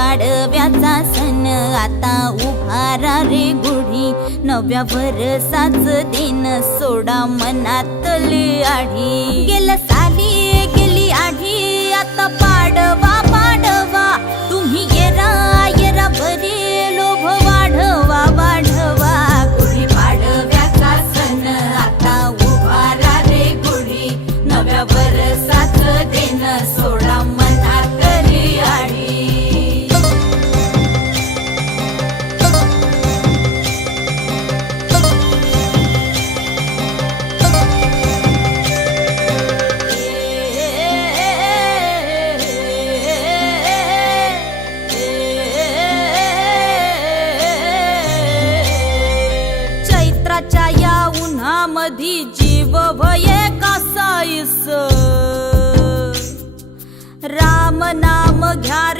पाडव्याचा सण आता उभारा रे गुढी, नव्या वर्षाच दिन सोडा मनातली आढी। गेल्या साली गेली आढी, आता पाडवा पाडवा, तुम्ही येरा येरा बरी लोभ वाढवा वाढवा। गुढी पाडव्याचा सण आता उभारा रे गुढी, नव्या वर्षाच दिन सोडा मनातली आढी। चैत्राच्या या उन्हामधी जीव भये कासाईस, राम नाम घ्या।